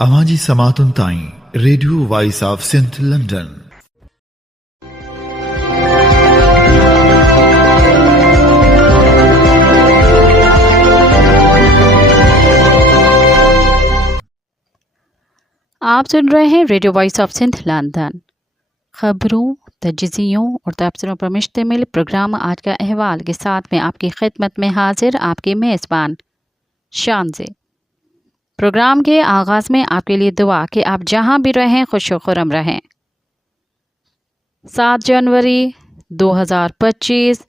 أماجي سماعة تاين radio voice of Sindh London. آپ سن رہے ہیں radio voice of Sindh London. خبروں، تجزیوں اور تبصروں پر مشتمل پروگرام آج کا احوال کے ساتھ میں آپ کی خدمت میں حاضر آپ کے میزبان شان سے. پروگرام کے آغاز میں آپ کے لیے دعا کہ آپ جہاں بھی رہیں خوش و خرم رہیں. 7 جنوری 2025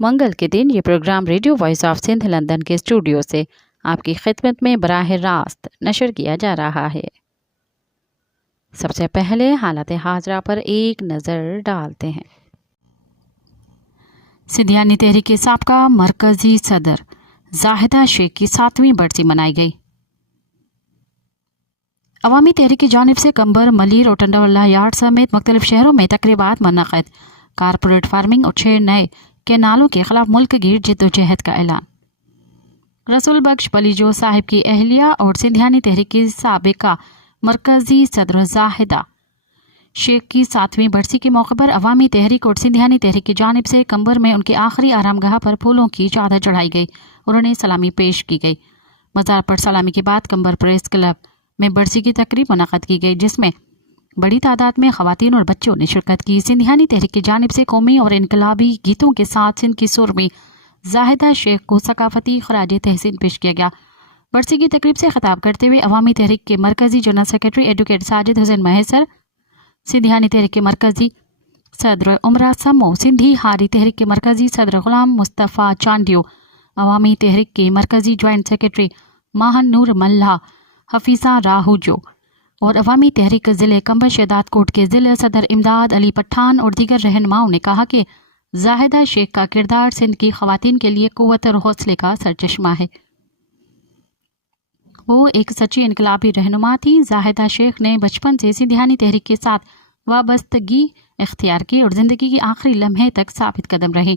منگل کے دن یہ program radio voice of Sindh London کے اسٹوڈیو سے آپ کی خدمت میں براہ راست نشر کیا جا رہا ہے. سب سے پہلے حالت حاضرہ پر ایک نظر ڈالتے ہیں. سندھیانی تحریک کے سابقہ مرکزی صدر زاہدہ شیخ کی 7ویں برسی منائی گئی. عوامی تحریک کی جانب سے کمبر، ملیر اور ٹنڈا واللہ یارڈ سمیت مختلف شہروں میں تقریبات منعقد. کارپوریٹ فارمنگ اور 6 نئے کینالوں کے خلاف ملک گیر جدوجہد کا اعلان. رسول بخش پلیجو صاحب کی اہلیہ اور سندھیانی تحریک کی سابقہ مرکزی صدر زاہدہ شیخ کی 7ویں برسی کے موقع پر عوامی تحریک اور سندھیانی تحریک کی جانب سے کمبر میں ان کے آخری آرام گاہ پر پھولوں کی چادر چڑھائی گئی اور انہیں سلامی پیش کی گئی. مزار پر سلامی کے بعد کمبر پریس کلب میں برسی کی تقریب منعقد کی گئی جس میں بڑی تعداد میں خواتین اور بچوں نے شرکت کی. سندھیانی تحریک کی جانب سے قومی اور انقلابی گیتوں کے ساتھ سندھ کی سرمی زاہدہ شیخ کو ثقافتی خراج تحسین پیش کیا گیا. برسی کی تقریب سے خطاب کرتے ہوئے عوامی تحریک کے مرکزی جنرل سیکرٹری ایڈوکیٹ ساجد حسین مہیسر، سندھیانی تحریک کے مرکزی صدر عمرہ سمو، سندھی ہاری تحریک کے مرکزی صدر غلام مصطفیٰ چانڈیو، عوامی تحریک کے مرکزی جوائنٹ سیکرٹری ماہن نور ملہ، حفیظہ راہوجو اور عوامی تحریک ضلع کمبر شہداد کوٹ کے ضلع صدر امداد علی پٹھان اور دیگر رہنماؤں نے کہا کہ زاہدہ شیخ کا کردار سندھ کی خواتین کے لیے قوت اور حوصلے کا سرچشمہ ہے. وہ ایک سچی انقلابی رہنما تھی. زاہدہ شیخ نے بچپن سے سندھیانی تحریک کے ساتھ وابستگی اختیار کی اور زندگی کے آخری لمحے تک ثابت قدم رہی.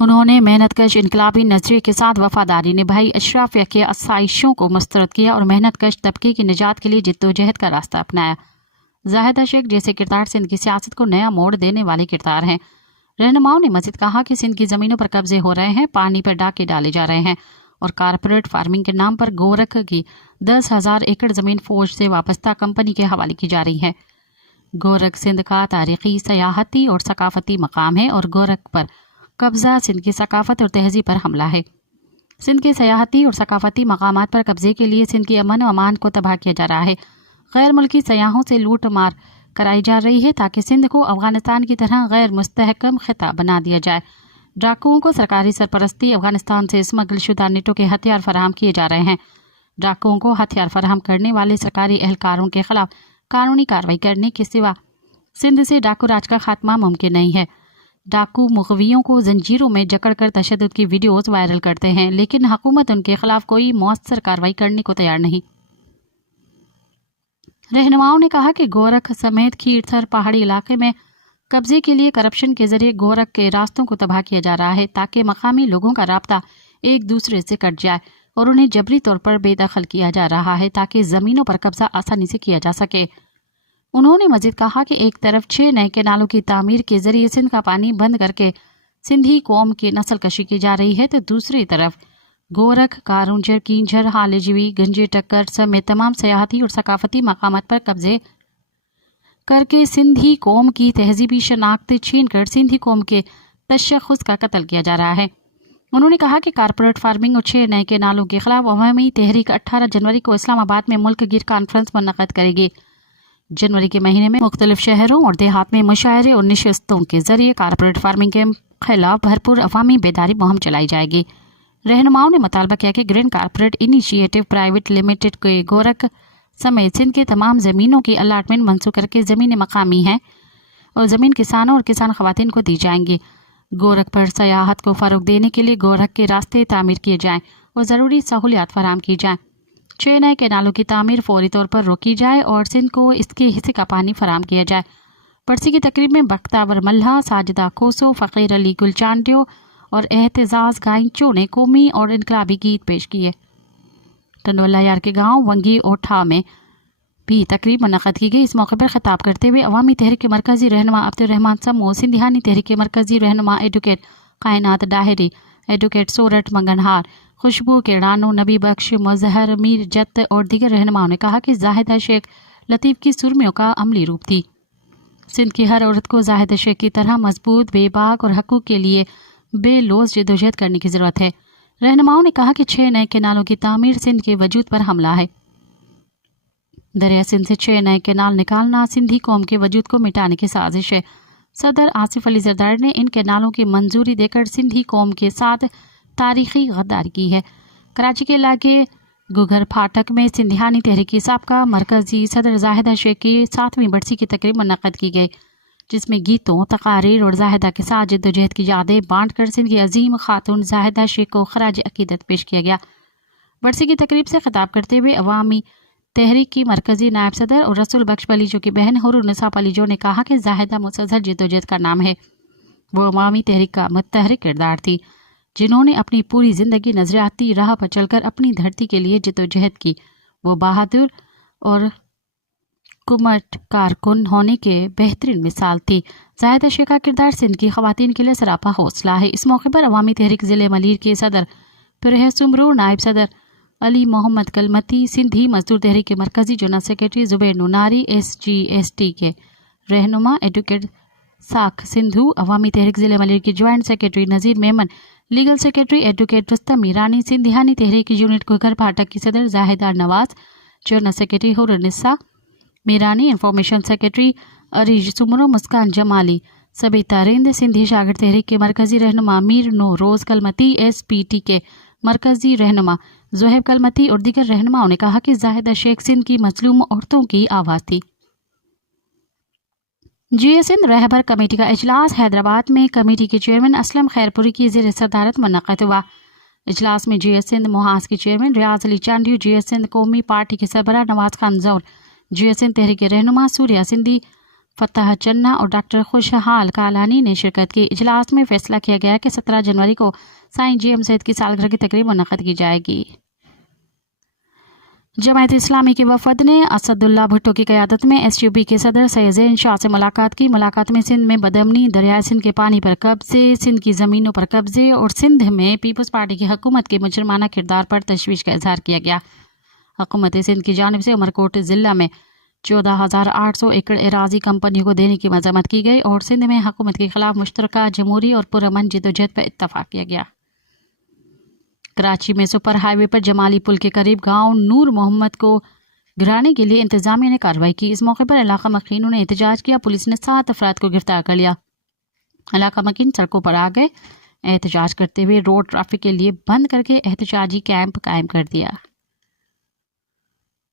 انہوں نے محنت کش انقلابی نظریے کے ساتھ وفاداری نبھائی، اشرافیہ کے آسائشوں کو مسترد کیا اور محنت کش طبقے کی نجات کے لیے جدوجہد کا راستہ اپنایا. زاہدہ شیخ جیسے کردار سندھ کی سیاست کو نیا موڑ دینے والے کردار ہیں. رہنماؤں نے مزید کہا کہ سندھ کی زمینوں پر قبضے ہو رہے ہیں، پانی پر ڈاکے ڈالے جا رہے ہیں اور کارپوریٹ فارمنگ کے نام پر گورکھ کی 10,000 ایکڑ زمین فوج سے وابستہ کمپنی کے حوالے کی جا رہی ہے. گورکھ سندھ کا تاریخی، سیاحتی اور ثقافتی مقام ہے اور گورکھ پر قبضہ سندھ کی ثقافت اور تہذیب پر حملہ ہے. سندھ کے سیاحتی اور ثقافتی مقامات پر قبضے کے لیے سندھ کی امن و امان کو تباہ کیا جا رہا ہے. غیر ملکی سیاحوں سے لوٹ مار کرائی جا رہی ہے تاکہ سندھ کو افغانستان کی طرح غیر مستحکم خطہ بنا دیا جائے. ڈاکوؤں کو سرکاری سرپرستی افغانستان سے اسمگل شدہ نیٹو کے ہتھیار فراہم کیے جا رہے ہیں. ڈاکوؤں کو ہتھیار فراہم کرنے والے سرکاری اہلکاروں کے خلاف قانونی کارروائی کرنے کے سوا سندھ سے ڈاکو راج کا خاتمہ ممکن نہیں ہے. ڈاکو مغویوں کو زنجیروں میں جکڑ کر تشدد کی ویڈیوز وائرل کرتے ہیں لیکن حکومت ان کے خلاف کوئی مؤثر کارروائی کرنے کو تیار نہیں. رہنماؤں نے کہا کہ گورکھ سمیت کھیر تھر پہاڑی علاقے میں قبضے کے لیے کرپشن کے ذریعے گورکھ کے راستوں کو تباہ کیا جا رہا ہے تاکہ مقامی لوگوں کا رابطہ ایک دوسرے سے کٹ جائے اور انہیں جبری طور پر بے دخل کیا جا رہا ہے تاکہ زمینوں پر قبضہ آسانی سے کیا جا سکے. انہوں نے مزید کہا کہ ایک طرف 6 نئے کینالوں کی تعمیر کے ذریعے سندھ کا پانی بند کر کے سندھی قوم کی نسل کشی کی جا رہی ہے تو دوسری طرف گورکھ، کارونجر، کینجھر، ہالجوی، گنجے ٹکر سمیت تمام سیاحتی اور ثقافتی مقامات پر قبضے کر کے سندھی قوم کی تہذیبی شناخت چھین کر سندھی قوم کے تشخص کا قتل کیا جا رہا ہے. انہوں نے کہا کہ کارپوریٹ فارمنگ اور 6 نئے کینالوں کے خلاف عوامی تحریک 18 جنوری کو اسلام آباد میں ملک گیر کانفرنس منعقد کرے گی. جنوری کے مہینے میں مختلف شہروں اور دیہات میں مشاعرے اور نشستوں کے ذریعے کارپوریٹ فارمنگ کے خلاف بھرپور عوامی بیداری مہم چلائی جائے گی. رہنماؤں نے مطالبہ کیا کہ green corporate initiative private limited کے گورکھ سمیت سندھ کے تمام زمینوں کی الاٹمنٹ منسوخ کر کے زمینیں مقامی ہیں اور زمین کسانوں اور کسان خواتین کو دی جائیں گی. گورکھ پر سیاحت کو فروغ دینے کے لیے گورکھ کے راستے تعمیر کیے جائیں اور ضروری سہولیات فراہم کی جائیں. 6 نئے کینالوں کی تعمیر فوری طور پر روکی جائے اور سندھ کو اس کے حصے کا پانی فراہم کیا جائے. برسی کی تقریب میں بختیور ملہ، ساجدہ کوسو، فقیر علی گل چانڈیو اور اعتزاز گائنچو نے قومی اور انقلابی گیت پیش کیے. टंडोला यार के गांव वंगी ओठा में भी तकरीब मुनक़द की गई। इस मौके पर खिताब करते हुए अवामी तहरीक के मरकज़ी रहनुमा अब्दुर्रहमान समो, सिंधियानी तहरीक के मरकज़ी रहनुमा एडवोकेट कायनात डाहरी, एडवोकेट सोरठ मंगनहार, खुशबू केड़ानो, नबी बख्श, मुजहर मीर जत और दीगर रहनुमाओं ने कहा कि जाहिदा शेख लतीफ़ की सुरमियों का अमली रूप थी। सिंध की हर औरत को जाहिदा शेख की तरह मजबूत, बेबाक और हकूक़ के लिए बेलोस जदोजहद करने की ज़रूरत है। रहनुमाओं ने कहा कि 6 नए केनालों की तामीर सिंध के वजूद पर हमला है। दरिया सिंध से 6 नए केनाल निकालना सिंधी कौम के वजूद को मिटाने की साजिश है। सदर आसिफ अली जरदारी ने इन केनालों की मंजूरी देकर सिंधी कौम के साथ तारीखी गद्दारी की है। कराची के इलाके गुगर फाटक में सिंधियानी तहरीक की साबका मरकजी सदर जाहिदा शेख की 7वीं बरसी की तकरीब मुनक़द की गई, जिसमें गीतों, तकारीर और जाहिदा के साथ जद्दोजहद की यादें बांट कर सिंध की अजीम खातून जाहिदा शेख को खराज अकीदत पेश किया गया। बरसी की तकरीब से खिताब करते हुए अवामी तहरीक की मरकजी नायब सदर और रसूल बख्श पलीजो की बहन हुर्रुन्निसा पलीजो ने कहा कि जाहिदा मुसलसल जद्दोजहद का नाम है। वो अवामी तहरीक का मुतहरिक किरदार थी, जिन्होंने अपनी पूरी ज़िंदगी नजरियाती राह पर चलकर अपनी धरती के लिए जद्दोजहद की। वो बहादुर और कुमट कारकुन होने के बेहतरीन मिसाल थी। जाहिदा शेख का किरदार सिंध की ख़वातीन के लिए सरापा हौसला है। इस मौके पर अवामी तहरीक ज़िले मलीर के सदर फिरह सुमरो, नायब सदर अली मोहम्मद कलमती, सिंधी मजदूर तहरीक के मरकजी जनरल सेक्रेटरी जुबैर नुनारी, SGST के रहनुमा एडवोकेट साख सिंधु, अवामी तहरीक ज़िले मलीर की joint secretary Nazir Memon, legal secretary advocate Rustam Irani, Sindhiani Tehreek unit Gugar Phatak की सदर Zahida Nawaz, general secretary Hurrunnisa Mirani, information secretary Areej Soomro, Muskan Jamali, Sabita Rind, Sindhi शागिर तहरीक के मरकजी रहनुमा मीर नो रोज़ कलमती, SPT के मरकजी रहनुमा ज़ोहेब कलमती और दीगर रहनुमाओं ने कहा कि जाहिदा शेख सिंध की मजलूम औरतों की आवाज़ थी। GA सिंध रहबर कमेटी का इजलास हैदराबाद में कमेटी के चेयरमैन असलम खैरपुरी की ज़ेर सदारत मुनक़्क़द हुआ। इजलास में GA सिंध मुहास के चेयरमैन रियाज अली चांडियो, GA सिंध कौमी पार्टी के सरबराह नवाज खान जौर, GA सिंध तहरीक के रहनुमा सूर्या सिंधी, फतह चन्ना और डॉक्टर खुशहाल कालानी ने शिरकत की। इजलास में फैसला किया गया कि 17 जनवरी को साईं GM सैयद की सालगिरह की तकरीब मुनक़्क़द की जाएगी। जमायत इस्लामी के वफद ने असदुल्ला भुट्टो की क़यादत में SUB के सदर सैयद ज़ैन शाह से मुलाकात की। मुलाकात में सिंध में बदअमनी, दरियाए सिंध के पानी पर कब्जे, सिंध की ज़मीनों पर कब्जे और सिंध में पीपल्स पार्टी की हुकूमत के मुजरमाना किरदार पर तशवीश का इजहार किया गया। हुकूमत सिंध की जानिब से उमरकोट ज़िला में 14,800 एकड़ एराजी कंपनी को देने की मज़म्मत की गई और सिंध में हुकूमत के खिलाफ मुश्तरका जमहूरी और पुरअमन जद्दोजहद पर इत्तफाक किया गया। कराची में सुपर हाईवे पर जमाली पुल के करीब गांव नूर मोहम्मद को गिराने के लिए इंतजामिया ने कार्रवाई की। इस मौके पर इलाका मकीनों ने एहतजाज किया। पुलिस ने 7 अफराद को गिरफ्तार कर लिया। इलाका मकीन सड़कों पर आ गए। एहतजाज करते हुए रोड ट्रैफिक के लिए बंद करके एहतजाजी कैंप कायम कर दिया।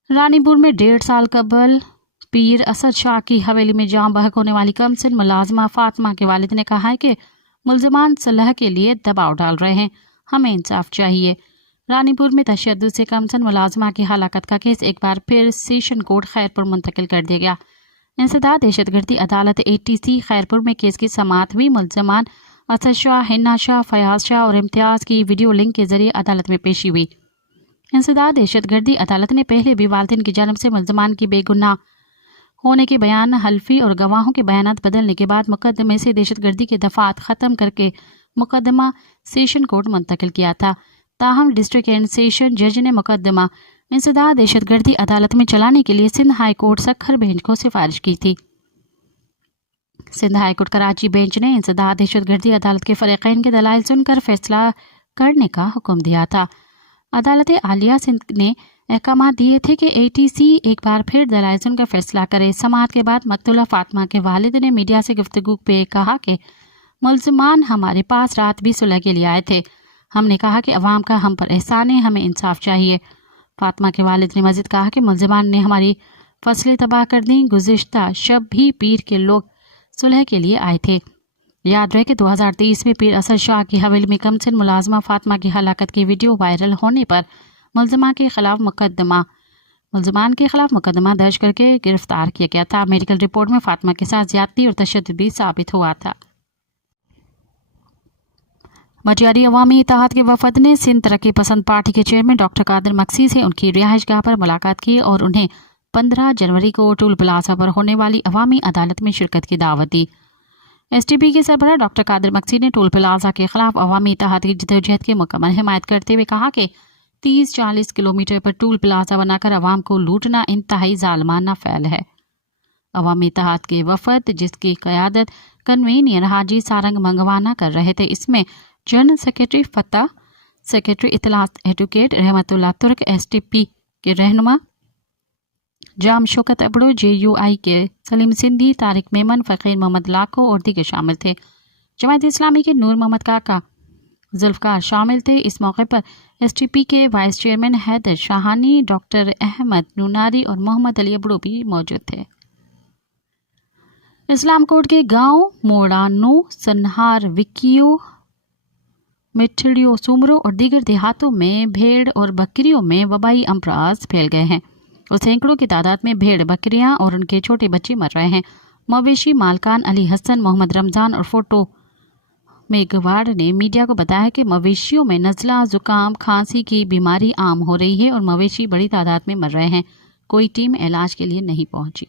रानीपुर में 1.5 साल कबल पीर असद शाह की हवेली में जाम बहक होने वाली कमसिन मुलाजमा फातिमा के वालिद ने कहा है कि मुल्ज़िमान सलाह के लिए दबाव डाल रहे हैं, हमें इंसाफ चाहिए। रानीपुर में तशद्दुद से कमसिन मुलाजमा की हलाकत का केस एक बार फिर सेशन कोर्ट खैरपुर मुंतकिल कर दिया गया। इंसदाद दहशतगर्दी अदालत ATC खैरपुर में केस की समाअत हुई। मुल्ज़िमान असद शाह, हिन्ना शाह, फयाज शाह और इम्तियाज़ की वीडियो लिंक के जरिए अदालत में पेशी हुई। इंसदाद दहशतगर्दी अदालत ने पहले भी वालिदैन की जानिब से मुल्ज़िमान की बेगुनाह होने के बयान हल्फी और गवाहों के बयानात बदलने के बाद मुकदमे से दहशतगर्दी के दफात ख़त्म करके मुकदमा सेशन कोर्ट मुंतकिल किया था। ताहम डिस्ट्रिक्ट एंड सेशन जज ने मुकदमा इंसदाद दहशतगर्दी अदालत में चलाने के लिए Sindh high court Sukkur bench को सिफारिश की थी। Sindh high court Karachi bench ने इंसदाद दहशतगर्दी अदालत के फरीक़ैन के दलाइल सुनकर फैसला करने का हुक्म दिया था। अदालत आलिया सिंध ने अहकाम दिए थे कि ATC एक बार फिर दलाइल सुनकर फैसला करे। समाअत के बाद मकतूला फातिमा के वालिद ने मीडिया से गुफ्तगू पे कहा कि मुल्ज़िमान हमारे पास रात भी सुलह के लिए आए थे। हमने कहा कि अवाम का हम पर एहसान है, हमें इंसाफ चाहिए। फातिमा के वालिद ने मज़ीद कहा कि मुल्ज़िमान ने हमारी फसलें तबाह कर दी। गुज़िश्ता शब भी पीर के लोग सुलह के लिए आए थे। याद रहे कि 2023 में पीर असद शाह की हवेली में कमसिन मुलाजमा फातिमा की हलाकत की वीडियो वायरल होने पर मुल्ज़िमान के खिलाफ मुकदमा दर्ज करके गिरफ्तार किया गया था। मेडिकल रिपोर्ट में फातिमा के साथ ज्यादती और तशद्दुद भी साबित हुआ था। मटियारी अवामी इत्तेहाद के वफद ने सिंध तरक्की पसंद पार्टी के चेयरमैन डॉक्टर कादिर मक्सी से उनकी रिहाइशगाह पर मुलाकात की और उन्हें 15 जनवरी को टूल प्लाजा पर होने वाली अवामी अदालत में शिरकत की दावत दी। STP के सरबराह डॉक्टर कादिर मक्सी ने टोल प्लाजा के खिलाफ अवामी इत्तेहाद की जदोजहद की मुकम्मल हिमायत करते हुए कहा कि 30-40 किलोमीटर पर टोल प्लाजा बनाकर अवाम को लूटना इंतहाई जालमाना फैल है। अवामी इत्तेहाद के वफद जिसकी क़यादत कन्वीनियर हाजी सारंग मंगवाना कर रहे थे, इसमें जनरल सेक्रेटरी फतह, सेक्रेटरी इतलात एडवोकेट रहमतुल्लाह तुर्क, STP के रहनुमा जाम शौकत अबड़ो, JUI के सलीम सिंधी, तारिक मेमन, फ़कीर मोहम्मद लाखो और दीगर शामिल थे। जमात इस्लामी के नूर मोहम्मद काका जुल्फ़कार शामिल थे। इस मौके पर STP के vice chairman Haider Shahani, doctor Ahmed Noonari और मोहम्मद अली अबड़ो भी मौजूद थे। इस्लाम कोट के गांव मोड़ानो, सनहार, विकियो, मिठड़ियो, सुमरो और दीगर देहातों में भेड़ और बकरियों में वबाई अमराज फैल गए हैं और सैकड़ों की तादाद में भेड़, बकरियां और उनके छोटे बच्चे मर रहे हैं। मवेशी मालकान अली हसन, मोहम्मद रमजान और फोटो मेघवाड़ ने मीडिया को बताया कि मवेशियों में नज़ला, जुकाम, खांसी की बीमारी आम हो रही है और मवेशी बड़ी तादाद में मर रहे हैं। कोई टीम इलाज के लिए नहीं पहुंची।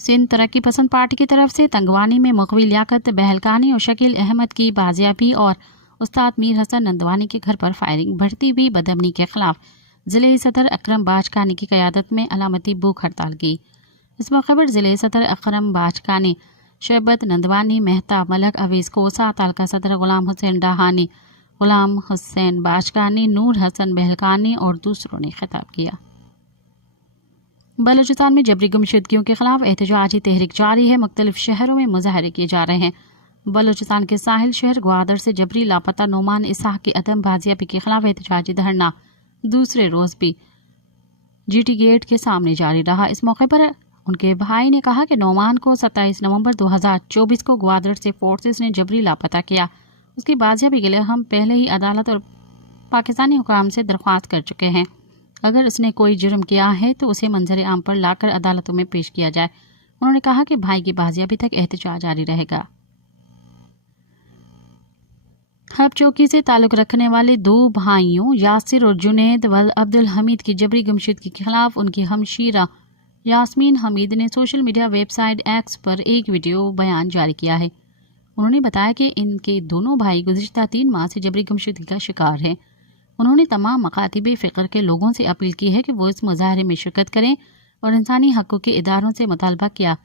सिंध तरक्की पसंद पार्टी की तरफ से तंगवानी में मुखवी लियाकत बहलकानी और शकील अहमद की बाजियाबी और उस्ताद मीर हसन नंदवानी के घर पर फायरिंग। बढ़ती हुई बदअमनी के खिलाफ ज़िले सदर अकरम बाजकानी की क़यादत में अलामती भूख हड़ताल की। इस मौके पर ज़िले सदर अकरम बाजकानी, शहबत नंदवानी, मेहताब मलक, अवीज़ कोसा, तालका सदर गुलाम हुसैन डाहानी, गुलाम हुसैन बाजकानी, नूर हसन बहलकानी और दूसरों ने खिताब किया। बलूचिस्तान में जबरी गुमशुदगियों के खिलाफ एहतजाजी तहरीक जारी है। मुख्तलिफ शहरों में मुजाहरे किए जा रहे हैं। बलूचिस्तान के साहिल शहर ग्वादर से जबरी लापता नोमान इसहाक की अदम बाजियाबी के खिलाफ एहतजाजी धरना दूसरे रोज भी GT गेट के सामने जारी रहा। इस मौके पर उनके भाई ने कहा कि नोमान को 27 नवंबर 2024 को ग्वादर से फोर्सेस ने जबरी लापता किया। उसकी बाजियाबी के लिए हम पहले ही अदालत और पाकिस्तानी हुकाम से दरख्वास्त कर चुके हैं। अगर उसने कोई जुर्म किया है तो उसे मंजर आम पर लाकर अदालतों में पेश किया जाए। उन्होंने कहा कि भाई की बाजियाबी तक एहतजाज जारी रहेगा। हब चौकी से ताल्लुक रखने वाले 2 भाइयों यासिर और जुनैद वल अब्दुल हमीद की जबरी गुमशुदगी के खिलाफ उनकी हमशीरा यास्मीन हमीद ने सोशल मीडिया वेबसाइट X पर एक वीडियो बयान जारी किया है। उन्होंने बताया कि इनके दोनों भाई गुज़िश्ता 3 माह से जबरी गुमशुदगी का शिकार हैं। उन्होंने तमाम मकातिब फ़िक्र के लोगों से अपील की है कि वो इस मुजाहरे में शिरकत करें और इंसानी हक़ों के इदारों से मुतालबा किया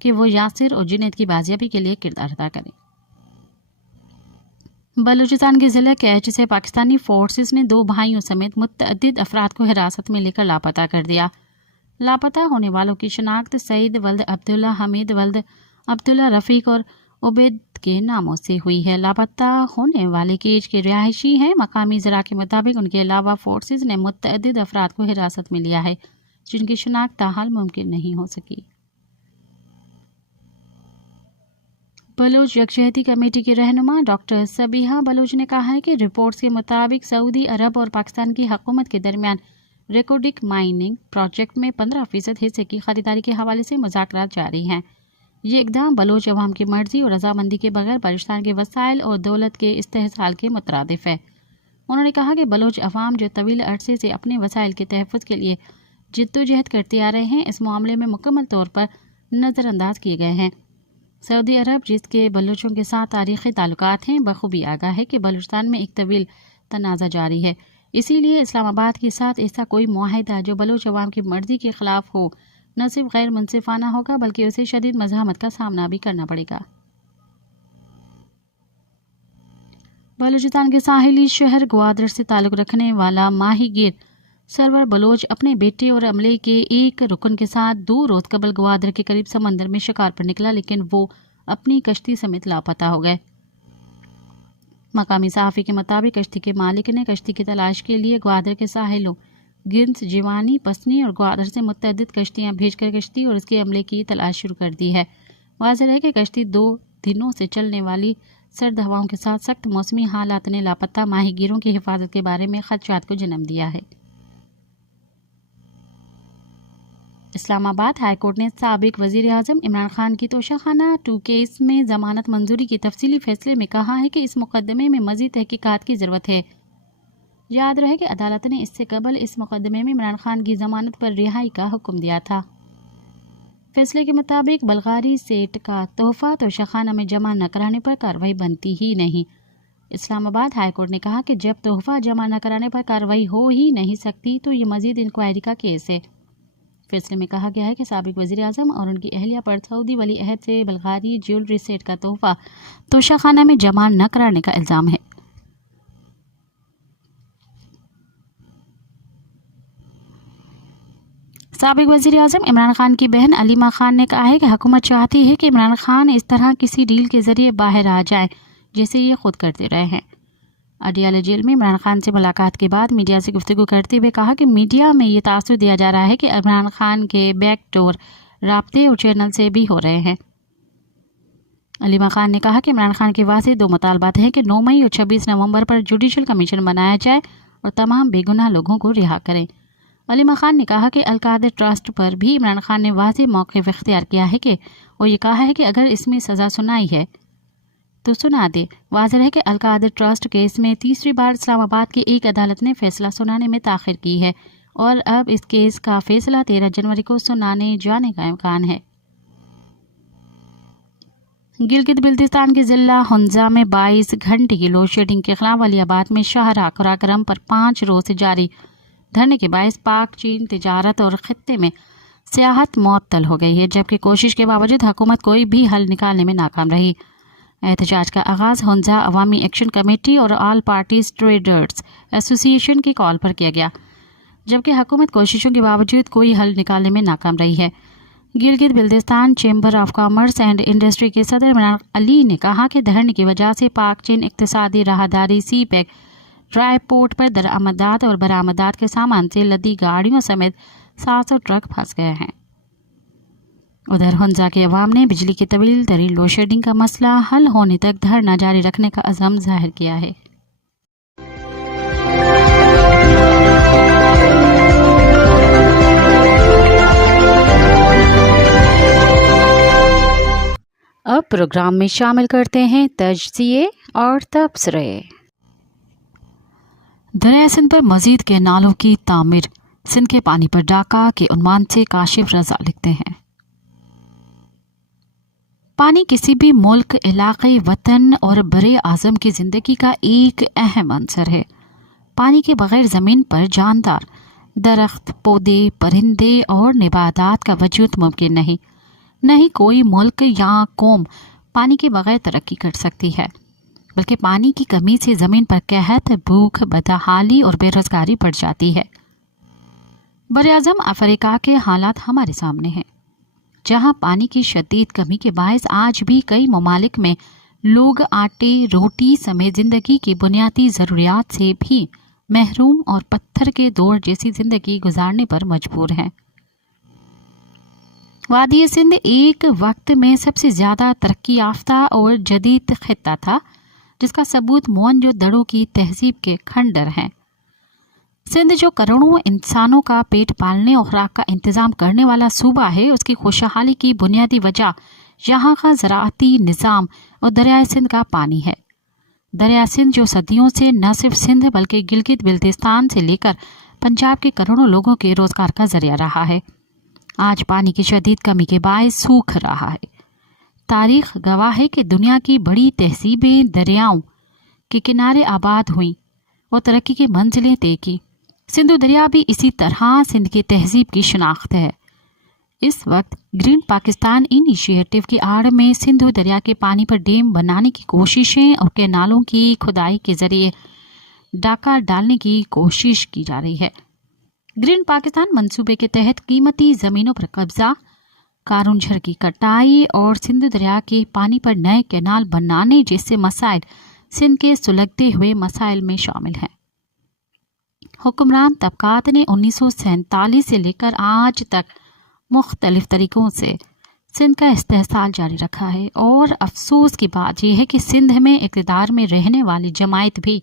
कि वो यासिर और जुनैद की बाजियाबी के लिए किरदार अदा करें। बलूचिस्तान के ज़िला कैच से पाकिस्तानी फोर्सेस ने 2 भाइयों समेत मुतअद्दिद अफराद को हिरासत में लेकर लापता कर दिया। लापता होने वालों की शनाख्त सईद वल्द अब्दुल्ला, हमीद वल्द अब्दुल्ला, रफ़ीक और उबैद के नामों से हुई है। लापता होने वाले केज के रिहायशी हैं। मकामी ज़रा के मुताबिक उनके अलावा फोर्सेस ने मुतअद्दिद अफराद को हिरासत में लिया है जिनकी शनाख्त ताहाल मुमकिन नहीं हो सकी। बलोच यकजहती कमेटी के रहनुमा डॉक्टर सबीहा बलोच ने कहा है कि रिपोर्ट्स के मुताबिक सऊदी अरब और पाकिस्तान की हुकूमत के दरमियान रेकोडिक माइनिंग प्रोजेक्ट में 15% हिस्से की खरीदारी के हवाले से मुज़ाकरात जारी हैं। ये इक़दाम बलोच अवाम की मर्जी और रजामंदी के बगैर बलूचिस्तान के वसाइल और दौलत के इस्तेहसाल के मुतरादिफ है। उन्होंने कहा कि बलोच अवाम जो तवील अरसे से अपने वसाइल के तहफ़्फ़ुज़ के लिए जिद्दोजहद करते आ रहे हैं, इस मामले में मुकम्मल तौर पर नज़रअंदाज किए गए हैं। सऊदी अरब जिसके बलूचों के साथ तारीख़ी ताल्लुकात हैं, बखूबी आगाह है कि बलूचिस्तान में एक तवील तनाज़ा जारी है। इसीलिए इस्लामाबाद के साथ ऐसा कोई मुआहिदा जो बलूच अवाम की मर्जी के खिलाफ हो न सिर्फ गैर मुनसिफाना होगा बल्कि उसे शदीद मज़ाहमत का सामना भी करना पड़ेगा। बलूचिस्तान के साहिली शहर ग्वादर से ताल्लुक़ रखने वाला माहीगीर सरवर बलोच अपने बेटे और अमले के एक रुकन के साथ 2 रोज़ कबल ग्वादर के करीब समंदर में शिकार पर निकला, लेकिन वो अपनी कश्ती समेत लापता हो गए। मकामी सहाफ़ी के मुताबिक कश्ती के मालिक ने कश्ती की तलाश के लिए ग्वादर के साहिलों गिंस, जिवानी, पसनी और ग्वादर से मुतअद्दिद कश्तियाँ भेजकर कश्ती और उसके अमले की तलाश शुरू कर दी है। वाज़ेह है कि कश्ती 2 दिनों से चलने वाली सर्द हवाओं के साथ सख्त मौसमी हालात ने लापता माहीगीरों की हिफाजत के बारे में खदशात को जन्म दिया है। اسلام آباد ہائی کورٹ نے سابق وزیر اعظم عمران خان کی توشیخانہ 2 کیس میں ضمانت منظوری کی تفصیلی فیصلے میں کہا ہے کہ اس مقدمے میں مزید تحقیقات کی ضرورت ہے۔ یاد رہے کہ عدالت نے اس سے قبل اس مقدمے میں عمران خان کی ضمانت پر رہائی کا حکم دیا تھا۔ فیصلے کے مطابق بلغاری سیٹ کا تحفہ توشیخانہ میں جمع نہ کرانے پر کارروائی بنتی ہی نہیں۔ اسلام آباد ہائی کورٹ نے کہا کہ جب تحفہ جمع نہ کرانے پر کارروائی ہو ہی نہیں سکتی تو یہ مزید انکوائری کا کیس ہے۔ فیصلے میں کہا گیا ہے کہ سابق وزیر اعظم اور ان کی اہلیہ پر سعودی ولی عہد سے بلغاری جیولری سیٹ کا تحفہ توشیخانہ میں جمع نہ کرانے کا الزام ہے۔ سابق وزیر اعظم عمران خان کی بہن علیمہ خان نے کہا ہے کہ حکومت چاہتی ہے کہ عمران خان اس طرح کسی ڈیل کے ذریعے باہر آ جائیں جیسے یہ خود کرتے رہے ہیں۔ اڈیالہ جیل میں عمران خان سے ملاقات کے بعد میڈیا سے گفتگو کرتے ہوئے کہا کہ میڈیا میں یہ تاثر دیا جا رہا ہے کہ عمران خان کے بیک ڈور رابطے اور چینل سے بھی ہو رہے ہیں۔ علیمہ خان نے کہا کہ عمران خان کے واضح 2 مطالبات ہیں کہ 9 مئی اور 26 نومبر پر جوڈیشل کمیشن بنایا جائے اور تمام بے گناہ لوگوں کو رہا کریں۔ علیمہ خان نے کہا کہ القادر ٹرسٹ پر بھی عمران خان نے واضح موقف اختیار کیا ہے کہ وہ یہ کہا ہے کہ اگر اس میں سزا سنائی ہے تو سنا دے۔ واضح ہے کہ القادر ٹرسٹ کیس میں تیسری بار اسلام آباد کی ایک عدالت نے فیصلہ سنانے میں تاخیر کی ہے اور اب اس کیس کا فیصلہ 13 جنوری کو سنانے جانے کا امکان ہے۔ گلگت بلتستان کے ضلع ہنزا میں 22 گھنٹے کی لوڈ شیڈنگ کے خلاف ولی آباد میں شاہراہ قراقرم پر 5 روز سے جاری دھرنے کے باعث پاک چین تجارت اور خطے میں سیاحت معطل ہو گئی ہے، جبکہ کوشش کے باوجود حکومت کوئی بھی حل نکالنے میں ناکام رہی۔ احتجاج کا آغاز ہنزا عوامی ایکشن کمیٹی اور آل پارٹیز ٹریڈرز ایسوسی ایشن کی کال پر کیا گیا، جبکہ حکومت کوششوں کے باوجود کوئی حل نکالنے میں ناکام رہی ہے۔ Gilgit Baltistan chamber of commerce and industry کے صدر عمران علی نے کہا کہ دھرنے کی وجہ سے پاک چین اقتصادی راہداری سی پیک ڈرائی پورٹ پر درآمدات اور برآمدات کے سامان سے لدی گاڑیوں سمیت 700 ٹرک پھنس گئے ہیں۔ ادھر ہنزا کے عوام نے بجلی کی طویل ترین لوڈ شیڈنگ کا مسئلہ حل ہونے تک دھرنا جاری رکھنے کا عزم ظاہر کیا ہے۔ اب پروگرام میں شامل کرتے ہیں تجزیے اور تبصرے۔ دریائے سندھ پر مزید کے نالوں کی تعمیر، سندھ کے پانی پر ڈاکہ کے عنوان سے کاشف رضا لکھتے ہیں۔ پانی کسی بھی ملک، علاقے، وطن اور برے اعظم کی زندگی کا ایک اہم عنصر ہے۔ پانی کے بغیر زمین پر جاندار، درخت، پودے، پرندے اور نباتات کا وجود ممکن نہیں۔ نہ ہی کوئی ملک یا قوم پانی کے بغیر ترقی کر سکتی ہے، بلکہ پانی کی کمی سے زمین پر قحط، بھوک، بدحالی اور بے روزگاری بڑھ جاتی ہے۔ براعظم افریقہ کے حالات ہمارے سامنے ہیں، جہاں پانی کی شدید کمی کے باعث آج بھی کئی ممالک میں لوگ آٹے، روٹی سمیت زندگی کی بنیادی ضروریات سے بھی محروم اور پتھر کے دور جیسی زندگی گزارنے پر مجبور ہیں۔ وادی سندھ ایک وقت میں سب سے زیادہ ترقی یافتہ اور جدید خطہ تھا، جس کا ثبوت موئن جو دڑو کی تہذیب کے کھنڈر ہیں۔ سندھ جو کروڑوں انسانوں کا پیٹ پالنے اور خوراک کا انتظام کرنے والا صوبہ ہے، اس کی خوشحالی کی بنیادی وجہ یہاں کا زراعتی نظام اور دریائے سندھ کا پانی ہے۔ دریائے سندھ جو صدیوں سے نہ صرف سندھ بلکہ گلگت بلتستان سے لے کر پنجاب کے کروڑوں لوگوں کے روزگار کا ذریعہ رہا ہے، آج پانی کی شدید کمی کے باعث سوکھ رہا ہے۔ تاریخ گواہ ہے کہ دنیا کی بڑی تہذیبیں دریاؤں کے کنارے آباد ہوئیں اور ترقی کی منزلیں طے کی۔ سندھ دریا بھی اسی طرح سندھ کی تہذیب کی شناخت ہے۔ اس وقت گرین پاکستان انیشیٹو کی آڑ میں سندھ دریا کے پانی پر ڈیم بنانے کی کوششیں اور کینالوں کی کھدائی کے ذریعے ڈاکہ ڈالنے کی کوشش کی جا رہی ہے۔ گرین پاکستان منصوبے کے تحت قیمتی زمینوں پر قبضہ، کارون جھر کی کٹائی اور سندھ دریا کے پانی پر نئے کینال بنانے جیسے مسائل سندھ کے سلگتے ہوئے مسائل میں شامل ہیں۔ حکمران طبقات نے 1947 سے لے کر آج تک مختلف طریقوں سے سندھ کا استحصال جاری رکھا ہے، اور افسوس کی بات یہ ہے کہ سندھ میں اقتدار میں رہنے والی جماعت بھی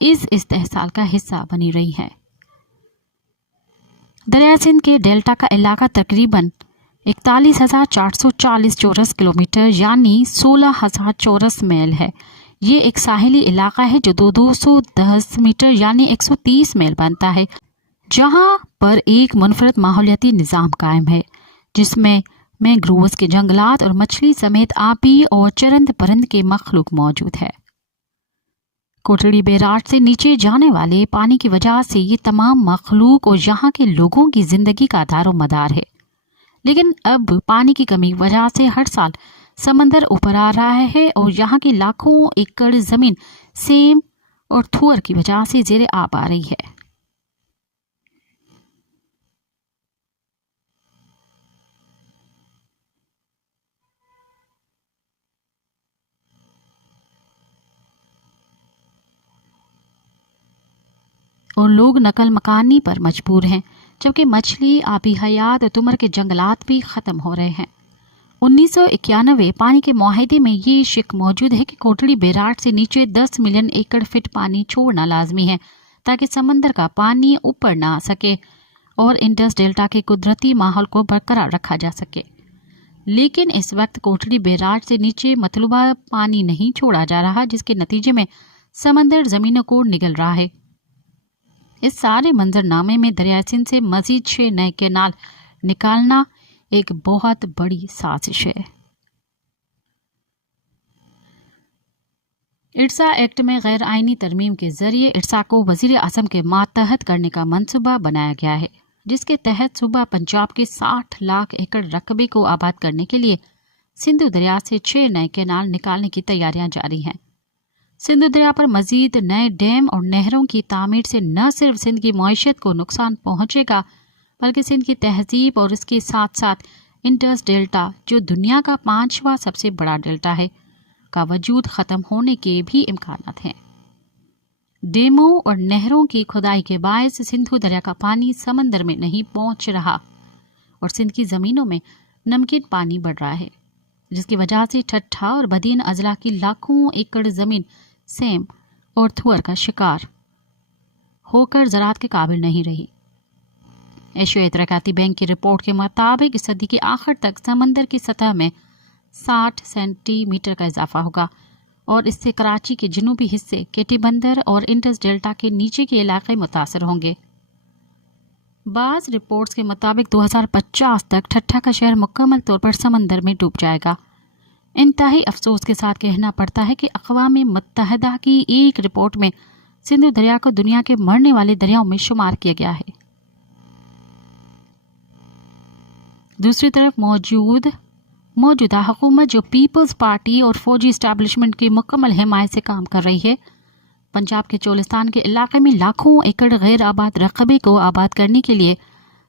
اس استحصال کا حصہ بنی رہی ہے۔ दरिया सिंध के डेल्टा का इलाका तकरीबन 41,440 चौरस किलोमीटर यानी 16,000 चौरस मील है। ये एक साहिली इलाका है जो 210 मीटर यानी 130 मील बनता है, जहां पर एक मुनफरद माहौलियाती निज़ाम कायम है, जिसमें मैंग्रोव्स के जंगलात और मछली समेत आबी और चरंद परंद के मखलूक मौजूद है। कोटड़ी बैराज से नीचे जाने वाले पानी की वजह से ये तमाम मखलूक और यहाँ के लोगों की जिंदगी का दारो मदार है। लेकिन अब पानी की कमी की वजह से हर साल समंदर ऊपर आ रहा है और यहाँ की लाखों एकड़ जमीन सेम और थुअर की वजह से जेरे आब आ रही है। और लोग नकल मकानी पर मजबूर हैं, जबकि मछली, आबी हयात और तुमर के जंगलात भी ख़त्म हो रहे हैं। 1991 पानी के मुआहदे में ये शिक मौजूद है कि कोटड़ी बैराज से नीचे 10 मिलियन एकड़ फीट पानी छोड़ना लाजमी है ताकि समंदर का पानी ऊपर ना आ सके और इंडस डेल्टा के कुदरती माहौल को बरकरार रखा जा सके। लेकिन इस वक्त कोटड़ी बैराज से नीचे मतलूबा पानी नहीं छोड़ा जा रहा, जिसके नतीजे में समंदर ज़मीनों को निगल रहा है। इस सारे मंजरनामे में दरिया सिंध से मजीद 6 नए कैनाल निकालना एक बहुत बड़ी साजिश है। इर्सा एक्ट में गैर आइनी तरमीम के जरिए इर्सा को वजीर आज़म के मातहत करने का मंसूबा बनाया गया है, जिसके तहत सूबा पंजाब के 60 लाख एकड़ रकबे को आबाद करने के लिए सिंधु दरिया से 6 नए कैनाल निकालने की तैयारियां जारी हैं। सिंधु दरिया पर मजीद नए डैम और नहरों की तामीर से न सिर्फ सिंध की मईशत को नुकसान पहुंचेगा, बल्कि सिंध की तहजीब और इसके साथ साथ इंडस डेल्टा, जो दुनिया का 5वां सबसे बड़ा डेल्टा है, का वजूद ख़त्म होने के भी इम्कानात हैं। डैमों और नहरों की खुदाई के बायस सिंधु दरिया का पानी समंदर में नहीं पहुंच रहा और सिंध की ज़मीनों में नमकीन पानी बढ़ रहा है, जिसकी वजह से ठट्ठा और बदीन अजला की लाखों एकड़ ज़मीन सेम और थुअर का शिकार होकर ज़राअत के काबिल नहीं रही। एशियाई तरक्याती बैंक की रिपोर्ट के मुताबिक इस सदी के आखिर तक समंदर की सतह में 60 सेंटीमीटर का इजाफा होगा और इससे कराची के जनूबी हिस्से, केटी बंदर और इंडस डेल्टा के नीचे के इलाके मुतासर होंगे। बाज़ रिपोर्ट्स के मुताबिक 2050 तक ठट्ठा का शहर मुकम्मल तौर पर समंदर में डूब जाएगा। इंतहाई अफसोस के साथ कहना पड़ता है कि अक़वाम मुत्तहिदा की एक रिपोर्ट में सिंधु दरिया को दुनिया के मरने वाले दरियाओं में शुमार किया गया है। दूसरी तरफ मौजूदा हुकूमत, जो पीपल्स पार्टी और फौजी इस्टेब्लिशमेंट की मुकम्मल हिमायत से काम कर रही है, पंजाब के चोलिस्तान के इलाके में लाखों एकड़ गैर आबाद रकबे को आबाद करने के लिए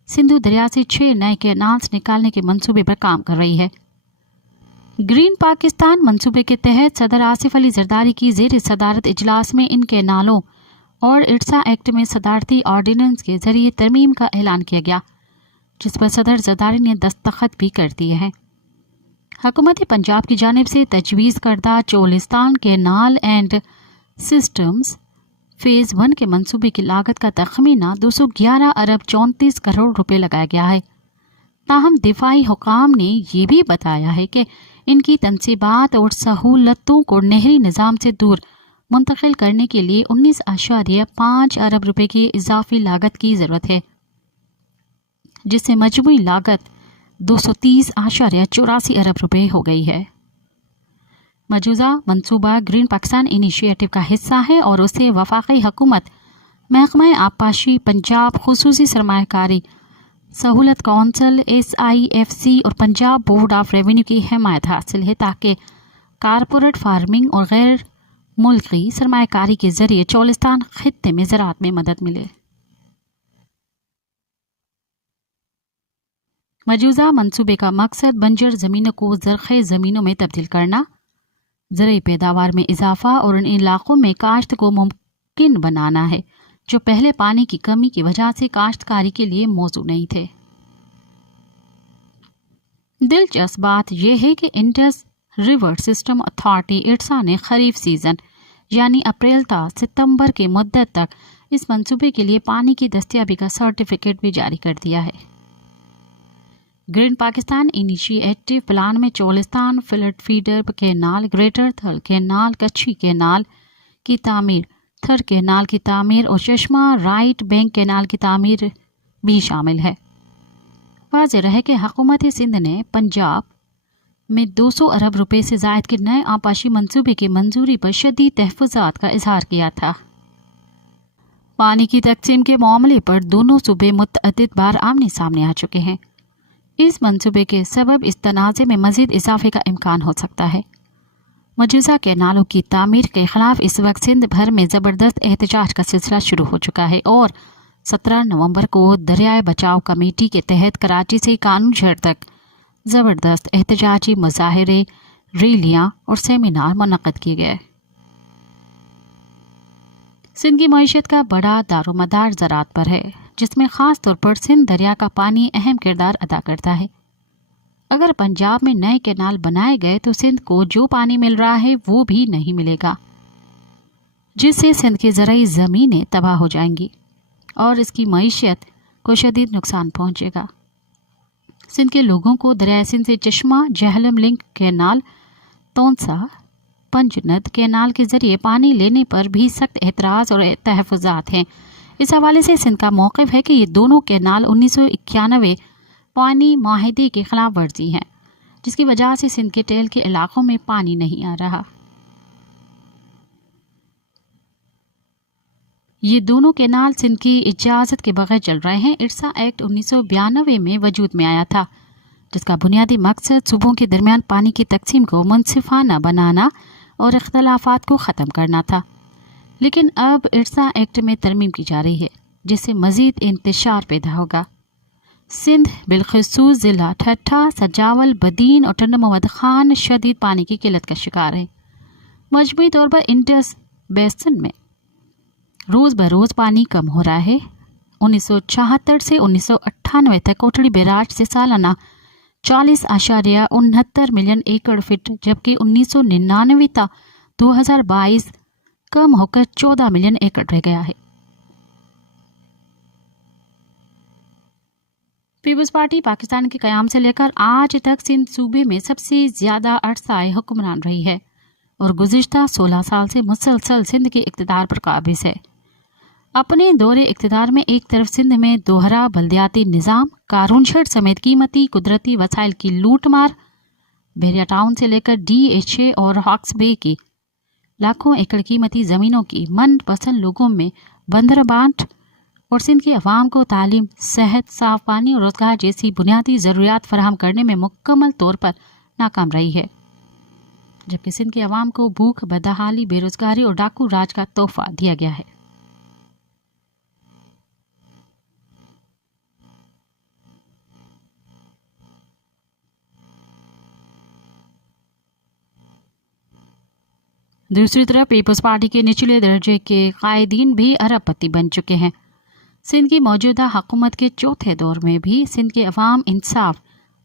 सिंधु दरिया से 6 नए कैनाल्स निकालने के मंसूबे पर काम कर रही है। ग्रीन पाकिस्तान मंसूबे के तहत सदर आसिफ अली जरदारी की ज़ेर सदारत इजलास में इन कैनालों और इर्सा एक्ट में सदारती ऑर्डिनेंस के जरिए तरमीम का ऐलान किया गया, जिस पर सदर जरदारी ने दस्तखत भी कर दिए हैं। हुकूमत पंजाब की जानिब से तजवीज़ करदा Cholistan canal and systems phase 1 के मंसूबे की लागत का तखमीना 211 अरब 34 करोड़ रुपए लगाया गया है। ताहम दिफाई हुकाम ने यह भी बताया है कि इनकी तनसीबात और सहूलतों को नहरी निज़ाम से दूर मुंतकिल करने के लिए 19.5 अरब रुपए की इजाफी लागत की ज़रूरत है, जिससे मजमूई लागत 230.84 अरब रुपए हो गई है। मौजूदा मंसूबा ग्रीन पाकिस्तान इनिशिएटिव का हिस्सा है और उसे वफाकी हुकूमत, महकमा आबपाशी पंजाब, खुसूसी सरमायाकारी सहूलत कौंसल, SIFC और पंजाब बोर्ड ऑफ रेवेन्यू की हिमायत हासिल है, ताकि कारपोरेट फार्मिंग और गैर मुल्की सरमायाकारी के जरिए चोलिस्तान खित्ते में ज़राअत में मदद मिले। मौजूदा मंसूबे का मकसद बंजर ज़मीनों को ज़रख़े ज़मीनों में तब्दील करना, ज़रूरी पैदावार में इजाफा और उन इलाकों में काश्त को मुमकिन बनाना है जो पहले पानी की कमी की वजह से काश्तकारी के लिए मौजूद नहीं थे। दिलचस्प बात यह है कि इंडस रिवर सिस्टम अथॉरिटी इर्सा ने खरीफ सीजन यानी अप्रैल ta सितंबर के मुद्दत तक اس منصوبے کے لیے پانی کی دستیابی کا سرٹیفکیٹ بھی جاری کر دیا ہے۔ گرین پاکستان انیشیٹو پلان میں Cholistan flood feeder canal, greater Thal canal, Kachhi canal کی تعمیر، تھر کینال کی تعمیر اور چشمہ رائٹ بینک کینال کی تعمیر بھی شامل ہے۔ واضح رہے کہ حکومت سندھ نے پنجاب میں 200 ارب روپے سے زائد کے نئے آبپاشی منصوبے کی منظوری پر شدید تحفظات کا اظہار کیا تھا۔ پانی کی تقسیم کے معاملے پر دونوں صوبے متعدد بار آمنے سامنے آ چکے ہیں۔ اس منصوبے کے سبب اس تنازع میں مزید اضافے کا امکان ہو سکتا ہے۔ مجوزہ کینالوں کی تعمیر کے خلاف اس وقت سندھ بھر میں زبردست احتجاج کا سلسلہ شروع ہو چکا ہے اور 17 نومبر کو دریائے بچاؤ کمیٹی کے تحت کراچی سے قانون شہر تک زبردست احتجاجی مظاہرے، ریلیاں اور سیمینار منعقد کیے گئے۔ سندھ کی معیشت کا بڑا دار و مدار زراعت پر ہے، جس میں خاص طور پر سندھ دریا کا پانی اہم کردار ادا کرتا ہے۔ اگر پنجاب میں نئے کینال بنائے گئے تو سندھ کو جو پانی مل رہا ہے وہ بھی نہیں ملے گا، جس سے سندھ کی زرعی زمینیں تباہ ہو جائیں گی اور اس کی معیشت کو شدید نقصان پہنچے گا۔ سندھ کے لوگوں کو دریائے سندھ سے چشمہ Jhelum link canal, Taunsa Panjnad canal کے ذریعے پانی لینے پر بھی سخت اعتراض اور تحفظات ہیں۔ اس حوالے سے سندھ کا موقف ہے کہ یہ دونوں کینال 1991 پانی معاہدے کی خلاف ورزی ہیں، جس کی وجہ سے سندھ کے ٹیل کے علاقوں میں پانی نہیں آ رہا۔ یہ دونوں کینال سندھ کی اجازت کے بغیر چل رہے ہیں۔ ارسا ایکٹ 1992 میں وجود میں آیا تھا، جس کا بنیادی مقصد صوبوں کے درمیان پانی کی تقسیم کو منصفانہ بنانا اور اختلافات کو ختم کرنا تھا، لیکن اب ارسا ایکٹ میں ترمیم کی جا رہی ہے، جس سے مزید انتشار پیدا ہوگا۔ سندھ بالخصوص ضلع ٹھٹھہ، سجاول، بدین اور ٹنڈ محمد خان شدید پانی کی قلت کا شکار ہیں۔ مجموعی طور پر انڈس بیسن میں روز بروز پانی کم ہو رہا ہے۔ 1976 سے 1998 تک کوٹڑی بیراج سے سالانہ 40.69 ملین ایکڑ فٹ، جبکہ 1999 تا 2022 کم ہو کر 14 ملین ایکڑ رہ گیا ہے۔ پیپلز پارٹی پاکستان کے قیام سے لے کر آج تک سندھ صوبے میں سب سے زیادہ عرصہ حکمران رہی ہے اور گزشتہ 16 سال سے مسلسل سندھ کے اقتدار پر قابض ہے۔ اپنے دور اقتدار میں ایک طرف سندھ میں دوہرا بلدیاتی نظام، قارون شہر سمیت قیمتی قدرتی وسائل کی لوٹ مار، بحریہ ٹاؤن سے لے کر DHA اور ہاکس بے کی لاکھوں ایکڑ قیمتی زمینوں کی من پسند لوگوں میں بندر بانٹ اور سندھ کے عوام کو تعلیم، صحت، صاف پانی اور روزگار جیسی بنیادی ضروریات فراہم کرنے میں مکمل طور پر ناکام رہی ہے، جبکہ سندھ کے عوام کو بھوک، بدحالی، بے روزگاری اور ڈاکو راج کا تحفہ دیا گیا ہے۔ دوسری طرف پیپلز پارٹی کے نچلے درجے کے قائدین بھی ارب پتی بن چکے ہیں۔ سندھ کی موجودہ حکومت کے چوتھے دور میں بھی سندھ کے عوام انصاف،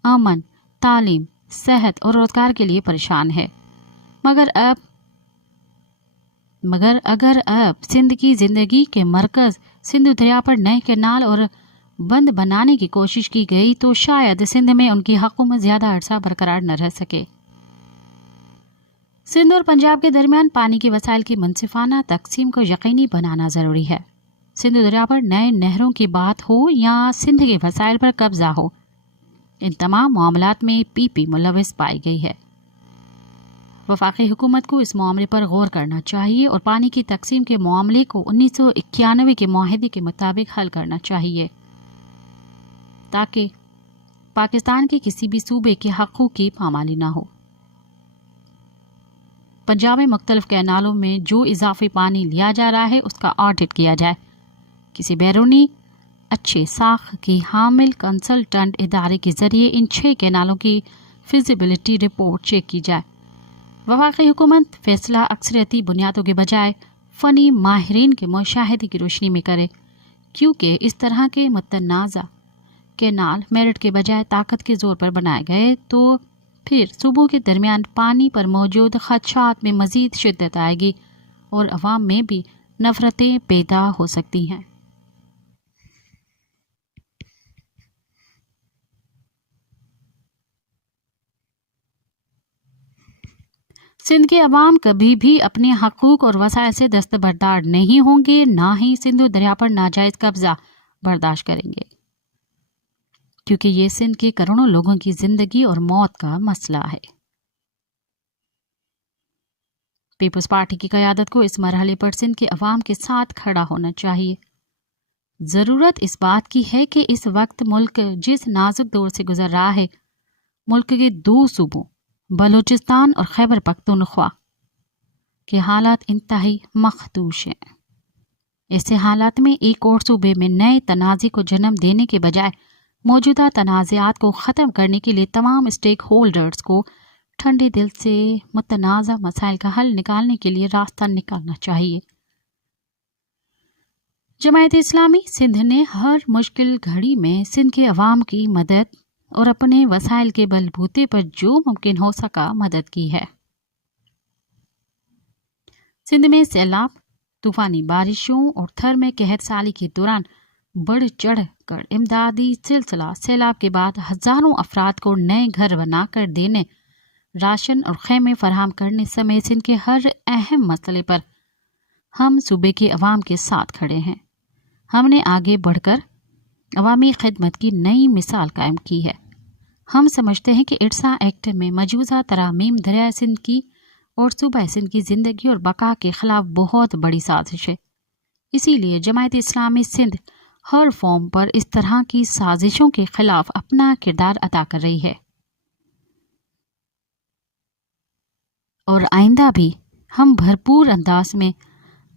امن، تعلیم، صحت اور روزگار کے لیے پریشان ہے، مگر اگر اب سندھ کی زندگی کے مرکز سندھ دریا پر نئے کینال اور بند بنانے کی کوشش کی گئی تو شاید سندھ میں ان کی حکومت زیادہ عرصہ برقرار نہ رہ سکے۔ سندھ اور پنجاب کے درمیان پانی کے وسائل کی منصفانہ تقسیم کو یقینی بنانا ضروری ہے۔ سندھ دریا پر نئے نہروں کی بات ہو یا سندھ کے وسائل پر قبضہ ہو، ان تمام معاملات میں PP ملوث پائی گئی ہے۔ وفاقی حکومت کو اس معاملے پر غور کرنا چاہیے اور پانی کی تقسیم کے معاملے کو 1991 کے معاہدے کے مطابق حل کرنا چاہیے، تاکہ پاکستان کے کسی بھی صوبے کے حقوق کی پامالی نہ ہو۔ پنجاب میں مختلف کینالوں میں جو اضافی پانی لیا جا رہا ہے اس کا آڈٹ کیا جائے، کسی بیرونی اچھے ساخت کی حامل کنسلٹنٹ ادارے کے ذریعے ان 6 کینالوں کی فیزیبلٹی رپورٹ چیک کی جائے۔ وفاقی حکومت فیصلہ اکثریتی بنیادوں کے بجائے فنی ماہرین کے مشاہدے کی روشنی میں کرے، کیونکہ اس طرح کے متنازع کینال میرٹ کے بجائے طاقت کے زور پر بنائے گئے تو پھر صوبوں کے درمیان پانی پر موجود خدشات میں مزید شدت آئے گی اور عوام میں بھی नफरतें पैदा हो सकती हैं। सिंध के अवाम कभी भी अपने हकूक और वसाइल से दस्तबरदार नहीं होंगे, ना ही सिंधु दरिया पर नाजायज कब्जा बर्दाश्त करेंगे, क्योंकि ये सिंध के करोड़ों लोगों की जिंदगी और मौत का मसला है। पीपल्स पार्टी की क़यादत को इस मरहले पर सिंध के अवाम के साथ खड़ा होना चाहिए। ज़रूरत इस बात की है कि इस वक्त मुल्क जिस नाजुक दौर से गुजर रहा है, मुल्क के 2 सूबों बलूचिस्तान और खैबर पख्तूनख्वा के हालात इंतहाई मखदूश हैं। ऐसे हालात में एक और सूबे में नए तनाज़े को जन्म देने के बजाय मौजूदा तनाज़ात को ख़त्म करने के लिए तमाम स्टेक होल्डर्स को ठंडे दिल से मुतनाज़ा मसाइल का हल निकालने के लिए रास्ता निकालना चाहिए। जमायत इस्लामी सिंध ने हर मुश्किल घड़ी में सिंध के अवाम की मदद और अपने वसाइल के बलबूते पर जो मुमकिन हो सका मदद की है। सिंध में सैलाब, तूफानी बारिशों और थर में कहत साली के दौरान बढ़ चढ़ कर इमदादी सिलसिला, सैलाब के बाद हजारों अफराद को नए घर बनाकर देने, राशन और खैमे फराहम करने समेत सिंध के हर अहम मसले पर हम सूबे के अवाम के साथ खड़े हैं। हमने आगे बढ़कर अवामी खिदमत की नई मिसाल कायम की है। हम समझते हैं कि इरसा एक्ट में मौजूदा तरामीम दरिया सिंध की और सूबा सिंध की ज़िंदगी और बका के खिलाफ बहुत बड़ी साजिश है। इसीलिए जमायत इस्लामी सिंध हर फॉर्म पर इस तरह की साजिशों के खिलाफ अपना किरदार अदा कर रही है और आइंदा भी हम भरपूर अंदाज में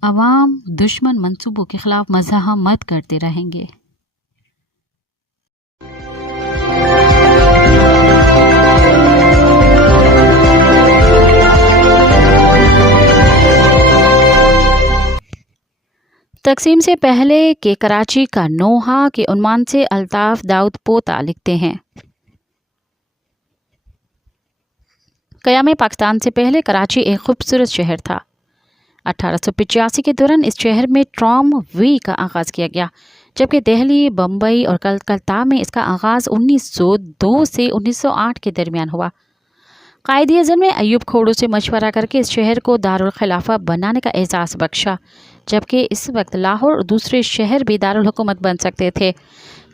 अवाम दुश्मन मंसूबों के खिलाफ मज़ाहमत करते रहेंगे। तकसीम से पहले के कराची का नोहा के उन्वान से अल्ताफ दाऊद पोता लिखते हैं, क़याम पाकिस्तान से पहले कराची एक खूबसूरत शहर था। 1885 के दौरान इस शहर में ट्रॉम वी का आगाज़ किया गया, जबकि दिल्ली, बम्बई और कलकत्ता में इसका आगाज़ 1902 से 1908 के दरमियान हुआ। कायद-ए-आज़म ने अयूब खोड़ो से मशवरा करके इस शहर को दारुल खिलाफा बनाने का एजाज़ बख्शा, जबकि इस वक्त लाहौर और दूसरे शहर भी दारुल हुकूमत बन सकते थे।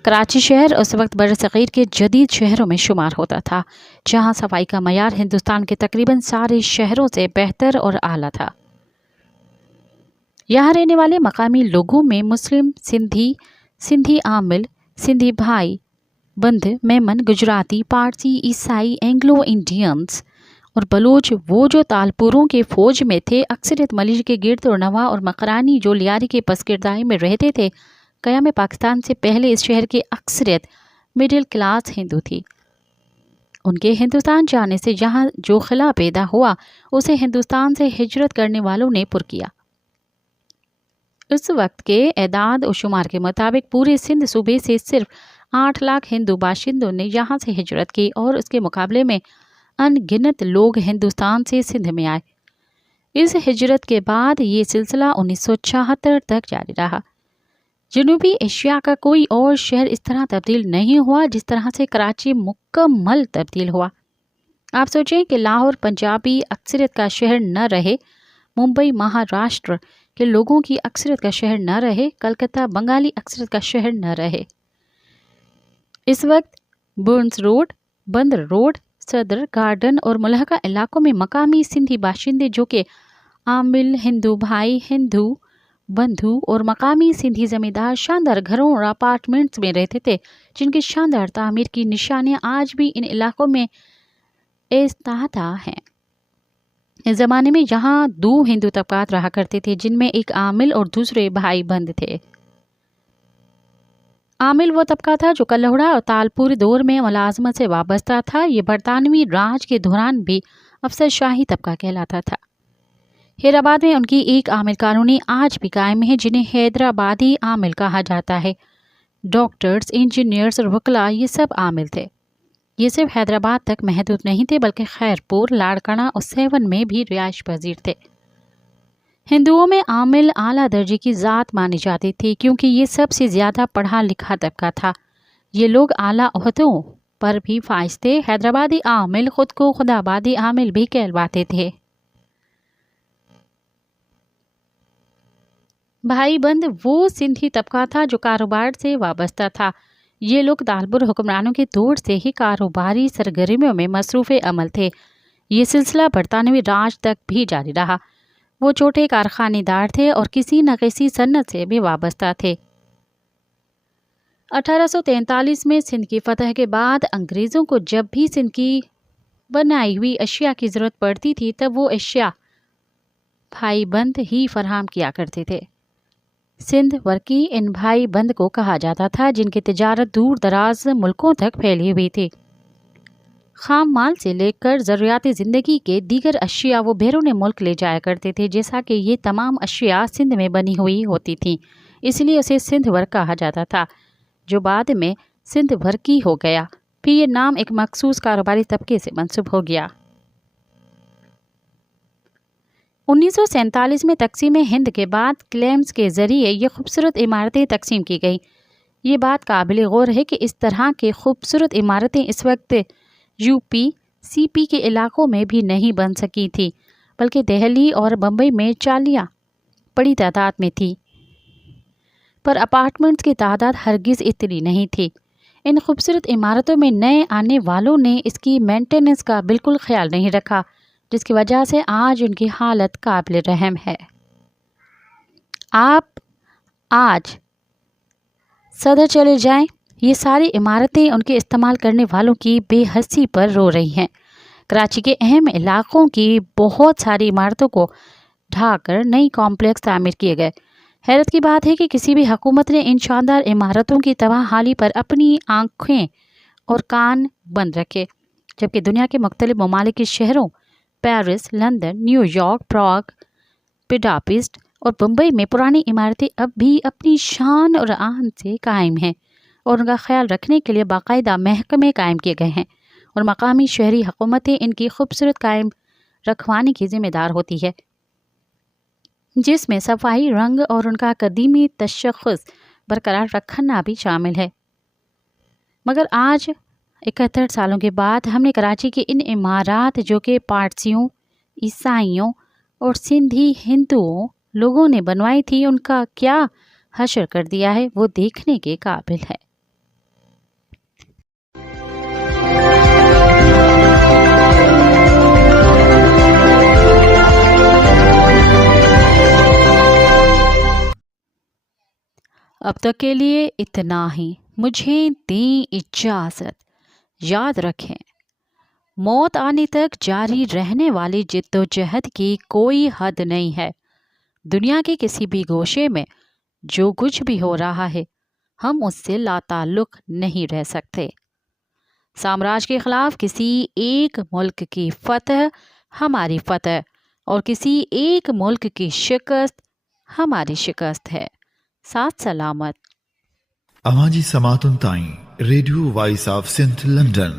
कराची शहर उस वक्त बरसग़ीर के जदीद शहरों में शुमार होता था, जहाँ सफाई का मयार हिंदुस्तान के तकरीबन सारे शहरों से बेहतर और आला था। यहाँ रहने वाले मकामी लोगों में मुस्लिम, सिंधी, सिंधी आमिल, सिंधी भाई, बंध, मेमन, गुजराती, पारसी, ईसाई, एंग्लो इंडियंस और बलोच वो जो तालपुरों के फौज में थे, अक्सरियत मलिक के गिर्द और नवा और मकरानी जो लियारी के पसकिरदाई में रहते थे। क़याम पाकिस्तान से पहले इस शहर की अक्सरियत मिडिल क्लास हिंदू थी। उनके हिंदुस्तान जाने से यहाँ जो खला पैदा हुआ उसे हिंदुस्तान से हिजरत करने वालों ने पुर किया। उस वक्त के एदाद और शुमार के मुताबिक पूरे सिंध सूबे से सिर्फ 8 लाख हिंदू बाशिंदों ने यहाँ से हिजरत की और उसके मुकाबले में अनगिनत लोग हिंदुस्तान से सिंध में आए। इस हिजरत के बाद ये सिलसिला 1976 तक जारी रहा। जनूबी एशिया का कोई और शहर इस तरह तब्दील नहीं हुआ जिस तरह से कराची मुकम्मल तब्दील हुआ। आप सोचें कि लाहौर पंजाबी अक्सरियत का शहर न रहे, मुंबई महाराष्ट्र के लोगों की अक्सरियत का शहर न रहे, कलकत्ता बंगाली अक्सरियत का शहर न रहे। इस वक्त बर्न्स रोड, बंदर रोड, सदर गार्डन और मुलहका इलाकों में मकामी सिंधी बाशिंदे जो कि आमिल, हिंदू भाई, हिंदू बंधु और मकामी सिंधी ज़मींदार शानदार घरों और अपार्टमेंट्स में रहते थे, जिनकी शानदार तामीर की निशानियां आज भी इन इलाकों में इस्तादा हैं। इस ज़माने में यहाँ 2 हिंदू तबकात रहा करते थे, जिनमें एक आमिल और दूसरे भाई बंद थे। आमिल वो तबका था जो कल्हड़ा और तालपुर दौर में मुलाजमत से वाबस्ता था। ये बरतानवी राज के दौरान भी अफसरशाही तबका कहलाता था। हैदराबाद में उनकी एक आमिल कॉलोनी आज भी कायम है, जिन्हें हैदराबादी आमिल कहा जाता है। डॉक्टर्स, इंजीनियर्स और वकला ये सब आमिल थे। ये सिर्फ हैदराबाद तक महदूद नहीं थे, बल्कि खैरपुर, लाड़काना और सेवन में भी रिहाइश पजीर थे। ہندوؤں میں عامل اعلیٰ درجے کی ذات مانی جاتی تھی کیونکہ یہ سب سے زیادہ پڑھا لکھا طبقہ تھا. یہ لوگ اعلیٰ عہدوں پر بھی فائز تھے. حیدرآبادی عامل خود کو خدابادی عامل بھی کہلواتے تھے. بھائی بند وہ سندھی طبقہ تھا جو کاروبار سے وابستہ تھا. یہ لوگ طالب حکمرانوں کے دور سے ہی کاروباری سرگرمیوں میں مصروف عمل تھے. یہ سلسلہ برطانوی راج تک بھی جاری رہا. وہ چھوٹے کارخانے دار تھے اور کسی نہ کسی صنعت سے بھی وابستہ تھے. 1843 میں سندھ کی فتح کے بعد انگریزوں کو جب بھی سندھ کی بنائی ہوئی اشیاء کی ضرورت پڑتی تھی تب وہ اشیاء بھائی بند ہی فراہم کیا کرتے تھے. سندھ ورکی ان بھائی بند کو کہا جاتا تھا جن کی تجارت دور دراز ملکوں تک پھیلی ہوئی تھی. خام مال سے لے کر ضروریات زندگی کے دیگر اشیاء وہ بیرون ملک لے جایا کرتے تھے. جیسا کہ یہ تمام اشیاء سندھ میں بنی ہوئی ہوتی تھیں اس لیے اسے سندھ ورک کہا جاتا تھا جو بعد میں سندھ ورکی ہو گیا. پھر یہ نام ایک مخصوص کاروباری طبقے سے منسوب ہو گیا. 1947 میں تقسیم ہند کے بعد کلیمز کے ذریعے یہ خوبصورت عمارتیں تقسیم کی گئیں. یہ بات قابل غور ہے کہ اس طرح کے خوبصورت عمارتیں اس وقت یو پی سی پی کے علاقوں میں بھی نہیں بن سکی تھی بلکہ دہلی اور بمبئی میں چالیاں بڑی تعداد میں تھی پر اپارٹمنٹس کی تعداد ہرگز اتنی نہیں تھی. ان خوبصورت عمارتوں میں نئے آنے والوں نے اس کی مینٹیننس کا بالکل خیال نہیں رکھا جس کی وجہ سے آج ان کی حالت قابل رحم ہے. آپ آج صدر چلے جائیں یہ ساری عمارتیں ان کے استعمال کرنے والوں کی بے حسی پر رو رہی ہیں. کراچی کے اہم علاقوں کی بہت ساری عمارتوں کو ڈھا کر نئی کمپلیکس تعمیر کیے گئے. حیرت کی بات ہے کہ کسی بھی حکومت نے ان شاندار عمارتوں کی تباہ حالی پر اپنی آنکھیں اور کان بند رکھے جبکہ دنیا کے مختلف ممالک کے شہروں Paris, London, New York, Prague, Budapest اور بمبئی میں پرانی عمارتیں اب بھی اپنی شان اور آن سے قائم ہیں اور ان کا خیال رکھنے کے لیے باقاعدہ محکمے قائم کیے گئے ہیں اور مقامی شہری حکومتیں ان کی خوبصورت قائم رکھوانے کی ذمہ دار ہوتی ہے جس میں صفائی، رنگ اور ان کا قدیمی تشخص برقرار رکھنا بھی شامل ہے. مگر آج 71 سالوں کے بعد ہم نے کراچی کی ان عمارات جو کہ پارسیوں، عیسائیوں اور سندھی ہندوؤں لوگوں نے بنوائی تھی ان کا کیا حشر کر دیا ہے وہ دیکھنے کے قابل ہے. اب تک کے لیے اتنا ہی. مجھے دیں اجازت. یاد رکھیں موت آنے تک جاری رہنے والی جد و جہد کی کوئی حد نہیں ہے. دنیا کے کسی بھی گوشے میں جو کچھ بھی ہو رہا ہے ہم اس سے لا تعلق نہیں رہ سکتے. سامراج کے خلاف کسی ایک ملک کی فتح ہماری فتح اور کسی ایک ملک کی شکست ہماری شکست ہے. ساتھ سلامت. اوانجی سماعتن تائیں ریڈیو وائس آف سنتھ لنڈن